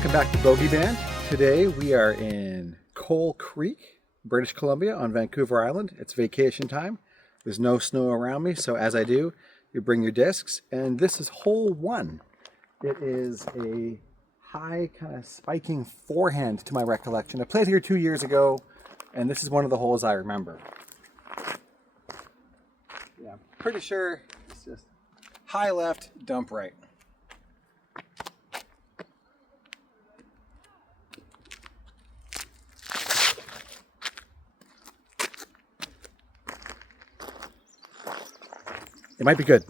Welcome back to Bogey Band. Today we are in Coal Creek, British Columbia on Vancouver Island. It's vacation time. There's no snow around me, so as I do, you bring your discs, and this is hole 1. It is a high kind of spiking forehand to my recollection. I played here 2 years ago, and this is one of the holes I remember. Yeah, I'm pretty sure it's just high left, dump right. It might be good.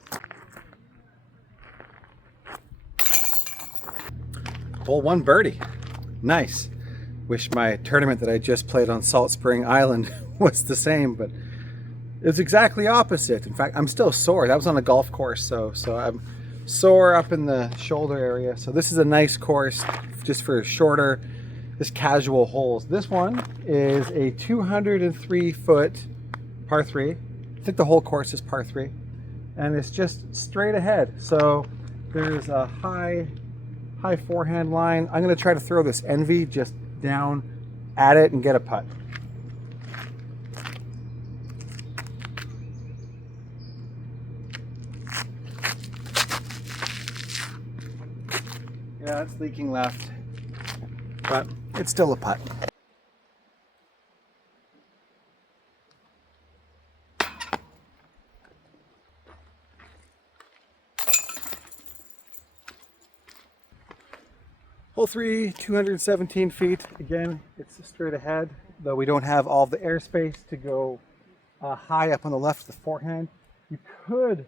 Hole 1 birdie. Nice. Wish my tournament that I just played on Salt Spring Island was the same, but it's exactly opposite. In fact, I'm still sore. That was on a golf course, so I'm sore up in the shoulder area. So this is a nice course just for shorter, just casual holes. This one is a 203-foot par 3. I think the whole course is par 3. And it's just straight ahead. So there's a high forehand line. I'm going to try to throw this Envy just down at it and get a putt. Yeah, it's leaking left, but it's still a putt. Hole 3, 217 feet. Again, it's straight ahead, though we don't have all the airspace to go high up on the left of the forehand. You could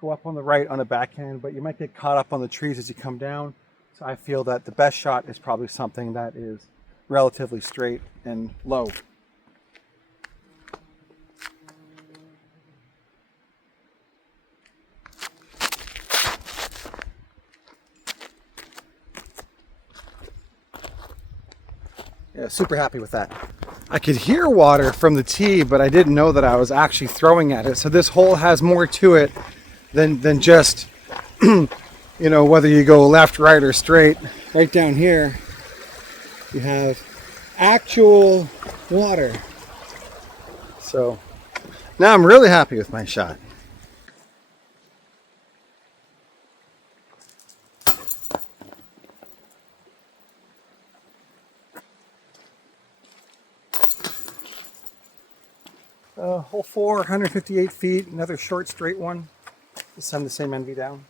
go up on the right on a backhand, but you might get caught up on the trees as you come down. So I feel that the best shot is probably something that is relatively straight and low. Yeah, super happy with that. I could hear water from the tee, but I didn't know that I was actually throwing at it. So this hole has more to it than just, you know, whether you go left, right, or straight. Right down here, you have actual water. So now I'm really happy with my shot. Hole 4, 158 feet, another short straight one. Let's send the same Envy down.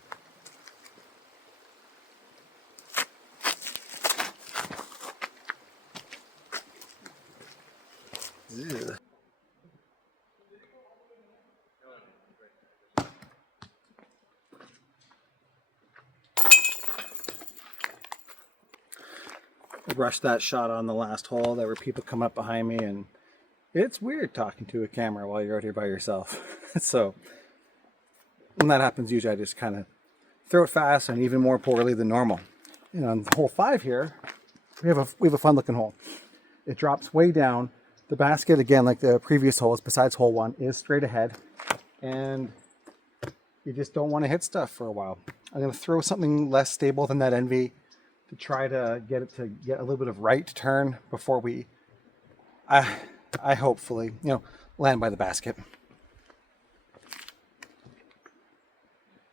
Ugh. I rushed that shot on the last hole. There were people come up behind me, and it's weird talking to a camera while you're out here by yourself. So when that happens, usually I just kind of throw it fast and even more poorly than normal. And on hole 5 here, we have a fun looking hole. It drops way down. The basket, again, like the previous holes, besides hole 1, is straight ahead. And you just don't want to hit stuff for a while. I'm going to throw something less stable than that Envy to try to get it to get a little bit of right turn before we... I hopefully, you know, land by the basket.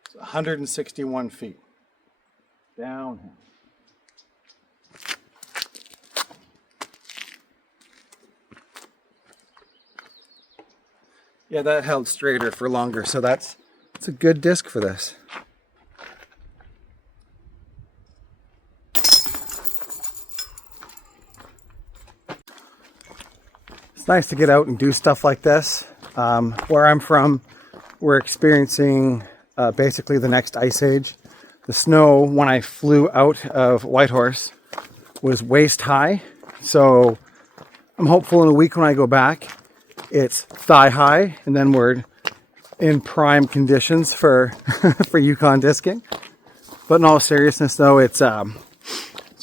It's 161 feet. Downhill. Yeah, that held straighter for longer, so that's a good disc for this. It's nice to get out and do stuff like this. Where I'm from, we're experiencing basically the next ice age. The snow, when I flew out of Whitehorse, was waist high. So I'm hopeful in a week when I go back, it's thigh high, and then we're in prime conditions for for Yukon disking. But in all seriousness, though, it's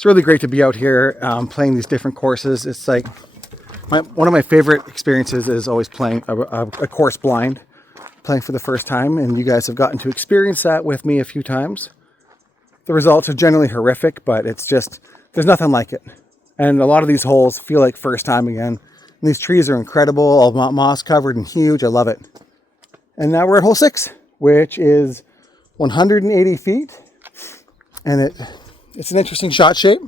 really great to be out here playing these different courses. It's like one of my favorite experiences is always playing a course blind, playing for the first time, and you guys have gotten to experience that with me a few times. The results are generally horrific, but it's just There's nothing like it. And a lot of these holes feel like first time again. And these trees are incredible, all moss covered and huge. I love it. And now we're at hole 6, which is 180 feet. And it's an interesting shot shape.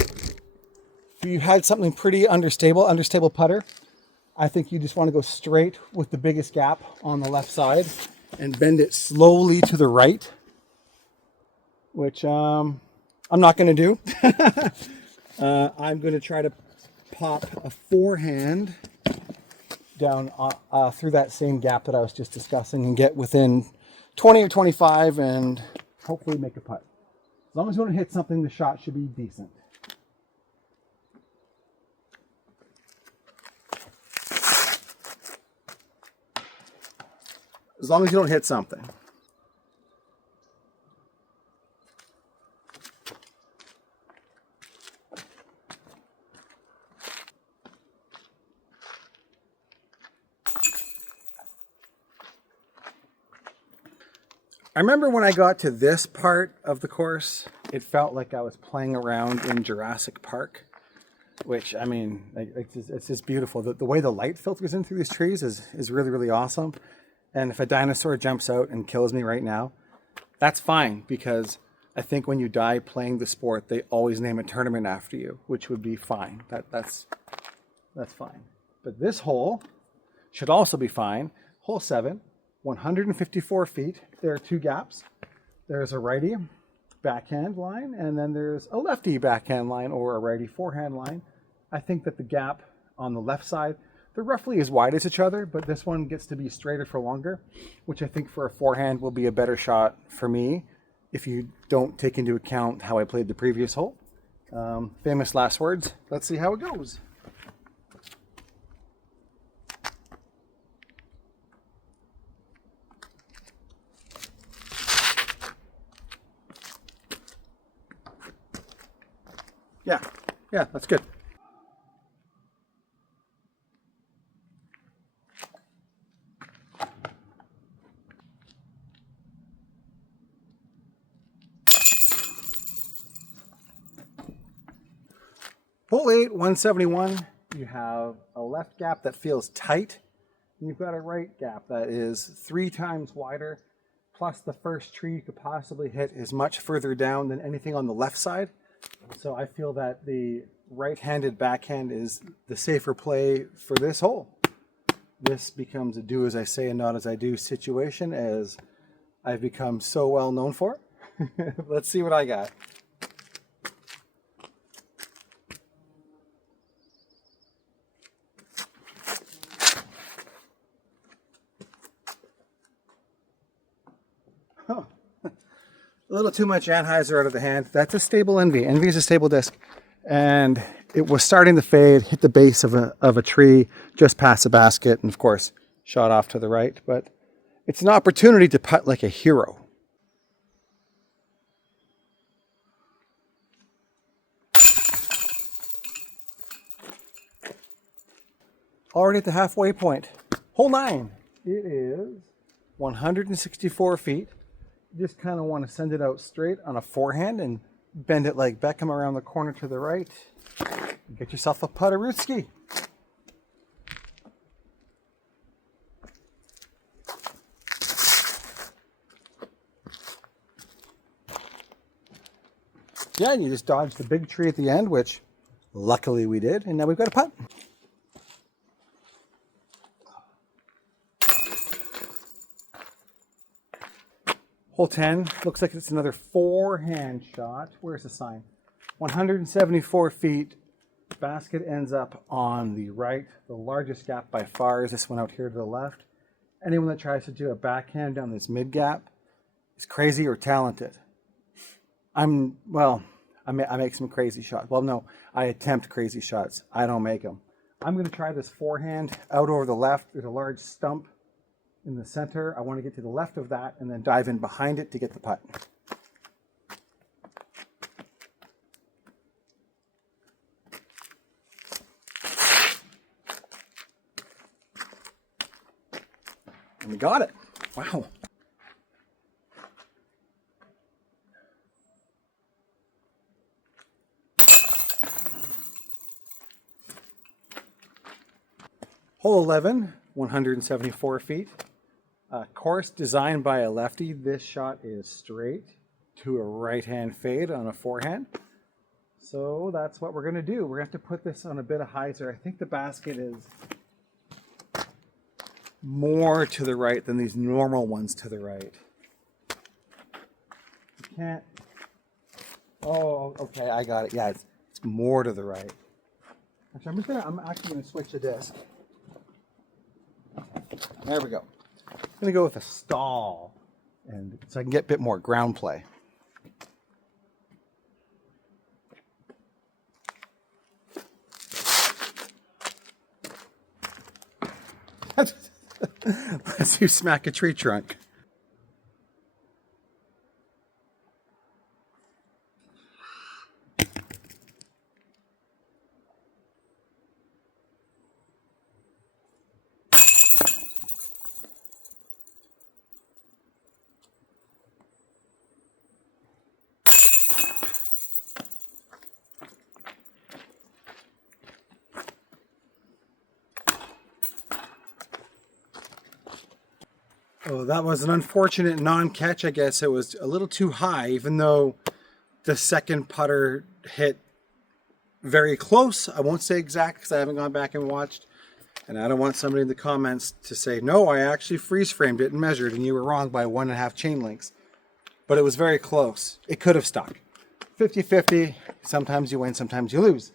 If you had something pretty understable putter, I think you just want to go straight with the biggest gap on the left side and bend it slowly to the right, which I'm not going to do. I'm going to try to pop a forehand down through that same gap that I was just discussing and get within 20 or 25 and hopefully make a putt. As long as you don't hit something, the shot should be decent. As long as you don't hit something. I remember when I got to this part of the course, it felt like I was playing around in Jurassic Park, which, I mean, it's just beautiful. The way the light filters in through these trees is really, really awesome. And if a dinosaur jumps out and kills me right now, that's fine, because I think when you die playing the sport, they always name a tournament after you, which would be fine. That's fine. But this hole should also be fine. Hole 7, 154 feet. There are 2 gaps. There's a righty backhand line, and then there's a lefty backhand line or a righty forehand line. I think that the gap on the left side, they're roughly as wide as each other, but this one gets to be straighter for longer, which I think for a forehand will be a better shot for me if you don't take into account how I played the previous hole. Famous last words. Let's see how it goes. Yeah, that's good. Hole 8, 171, you have a left gap that feels tight, and you've got a right gap that is 3 times wider, plus the first tree you could possibly hit is much further down than anything on the left side. So I feel that the right-handed backhand is the safer play for this hole. This becomes a do as I say and not as I do situation, as I've become so well known for. Let's see what I got. Huh. A little too much Anheuser out of the hand. That's a stable Envy. Envy is a stable disc. And it was starting to fade, hit the base of a tree just past the basket, and of course, shot off to the right. But it's an opportunity to putt like a hero. Already at the halfway point. Hole 9. It is 164 feet. You just kind of want to send it out straight on a forehand and bend it like Beckham around the corner to the right. Get yourself a putterooski. Yeah, and you just dodge the big tree at the end, which luckily we did, and now we've got a putt. Hole 10, looks like it's another forehand shot. Where's the sign? 174 feet. Basket ends up on the right. The largest gap by far is this one out here to the left. Anyone that tries to do a backhand down this mid gap is crazy or talented. I make some crazy shots. Well, no, I attempt crazy shots. I don't make them. I'm going to try this forehand out over the left. There's a large stump in the center. I want to get to the left of that and then dive in behind it to get the putt. And we got it. Wow. Hole 11, 174 feet. Course designed by a lefty. This shot is straight to a right-hand fade on a forehand. So that's what we're going to do. We're going to have to put this on a bit of hyzer. I think the basket is more to the right than these normal ones to the right. You can't. Oh, okay, I got it. Yeah, it's more to the right. Actually, I'm actually going to switch the disc. There we go. I'm going to go with a stall, and so I can get a bit more ground play. Let's you smack a tree trunk. Oh, that was an unfortunate non-catch, I guess. It was a little too high, even though the second putter hit very close. I won't say exact because I haven't gone back and watched. And I don't want somebody in the comments to say, no, I actually freeze framed it and measured and you were wrong by 1.5 chain links. But it was very close. It could have stuck. 50-50. Sometimes you win, sometimes you lose.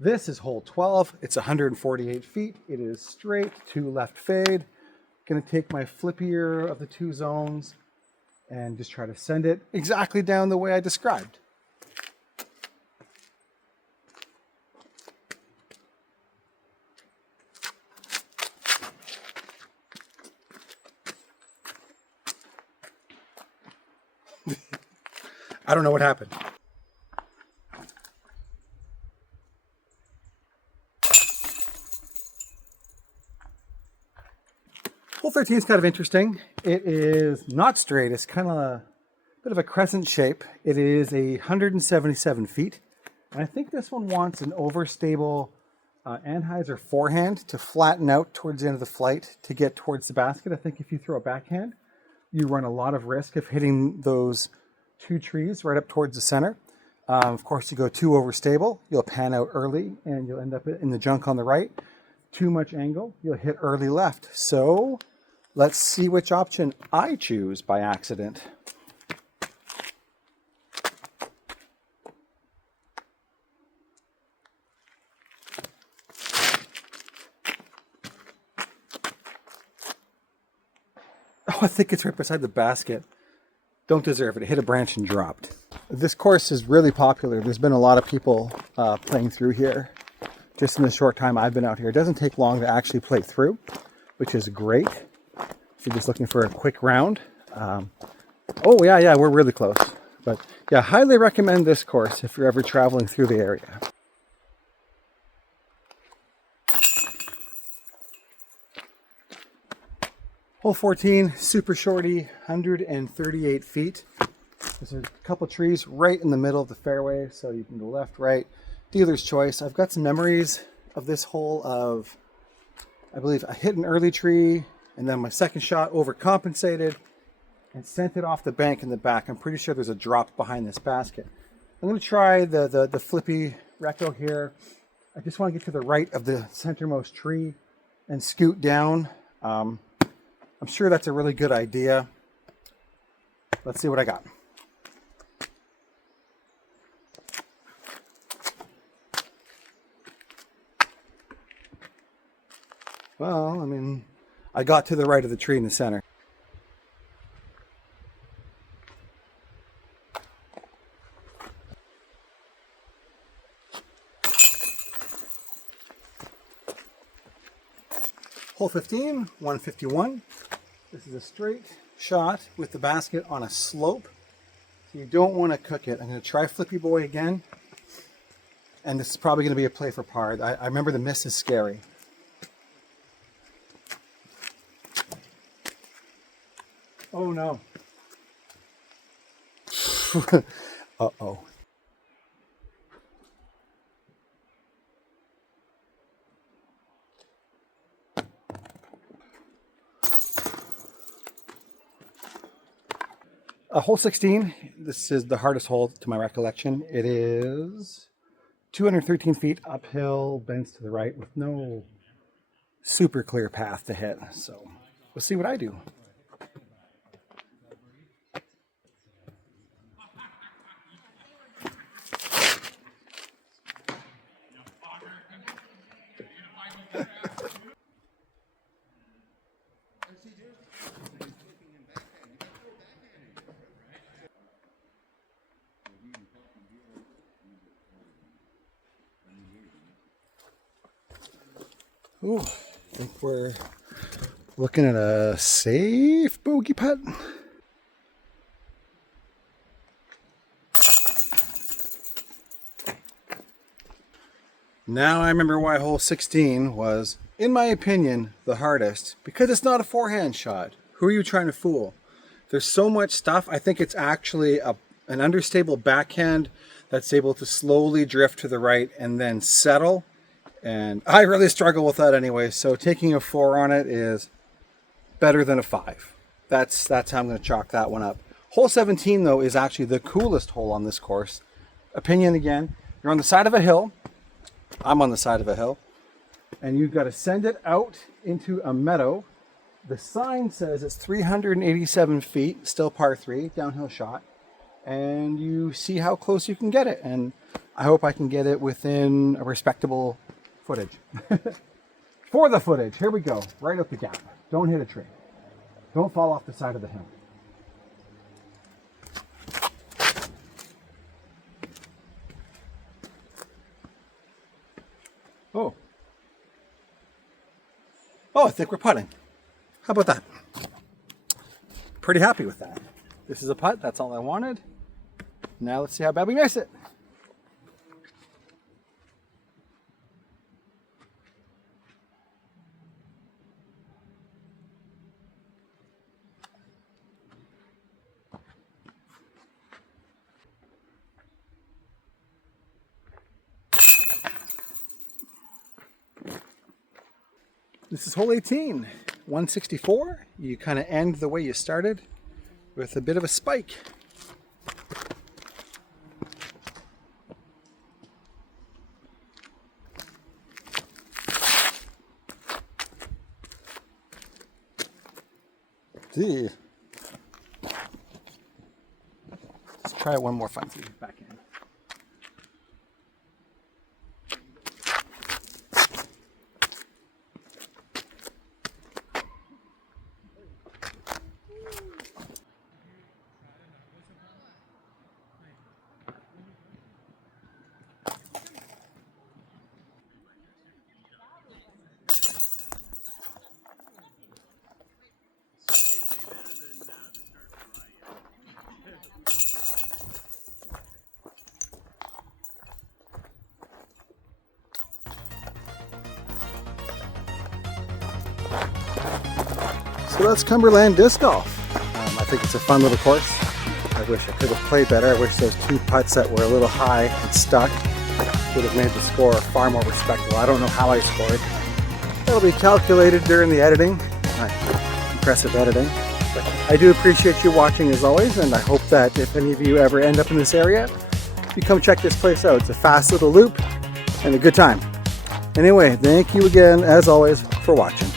This is hole 12. It's 148 feet. It is straight to left fade. Going to take my flippier of the two zones and just try to send it exactly down the way I described. I don't know what happened. Hole 13 is kind of interesting. It is not straight. It's kind of a bit of a crescent shape. It is 177 feet. And I think this one wants an overstable Anheuser forehand to flatten out towards the end of the flight to get towards the basket. I think if you throw a backhand, you run a lot of risk of hitting those two trees right up towards the center. Of course, you go too overstable, you'll pan out early and you'll end up in the junk on the right. Too much angle, you'll hit early left. So let's see which option I choose by accident. Oh, I think it's right beside the basket. Don't deserve it. It hit a branch and dropped. This course is really popular. There's been a lot of people playing through here just in the short time I've been out here. It doesn't take long to actually play through, which is great. If you're just looking for a quick round. Oh, yeah, we're really close. But yeah, highly recommend this course if you're ever traveling through the area. Hole 14, super shorty, 138 feet. There's a couple trees right in the middle of the fairway, so you can go left, right, dealer's choice. I've got some memories of this hole of, I believe, I hit an early tree, and then my second shot overcompensated and sent it off the bank in the back. I'm pretty sure there's a drop behind this basket. I'm going to try the flippy reco here. I just want to get to the right of the centermost tree and scoot down. I'm sure that's a really good idea. Let's see what I got. Well, I mean, I got to the right of the tree in the center. Hole 15, 151. This is a straight shot with the basket on a slope. So you don't want to cook it. I'm going to try Flippy Boy again. And this is probably going to be a play for par. I remember the miss is scary. Oh no. Uh-oh. Hole 16, this is the hardest hole to my recollection. It is 213 feet uphill, bends to the right with no super clear path to hit. So we'll see what I do. Ooh, I think we're looking at a safe bogey putt. Now I remember why hole 16 was, in my opinion, the hardest. Because it's not a forehand shot. Who are you trying to fool? There's so much stuff. I think it's actually an understable backhand that's able to slowly drift to the right and then settle. And I really struggle with that anyway, so taking a 4 on it is better than a 5. That's how I'm going to chalk that one up. Hole 17, though, is actually the coolest hole on this course. Opinion again, you're on the side of a hill. I'm on the side of a hill. And you've got to send it out into a meadow. The sign says it's 387 feet, still par 3, downhill shot. And you see how close you can get it. And I hope I can get it within a respectable footage. For the footage, here we go. Right up the gap. Don't hit a tree. Don't fall off the side of the hill. Oh. Oh, I think we're putting. How about that? Pretty happy with that. This is a putt. That's all I wanted. Now let's see how bad we miss it. This is hole 18, 164. You kind of end the way you started with a bit of a spike. Gee. Let's try it one more time. Back in. So that's Cumberland Disc Golf. I think it's a fun little course. I wish I could have played better. I wish those 2 putts that were a little high and stuck would have made the score far more respectable. I don't know how I scored. That'll be calculated during the editing. Impressive editing. But I do appreciate you watching as always, and I hope that if any of you ever end up in this area, you come check this place out. It's a fast little loop and a good time. Anyway, thank you again, as always, for watching.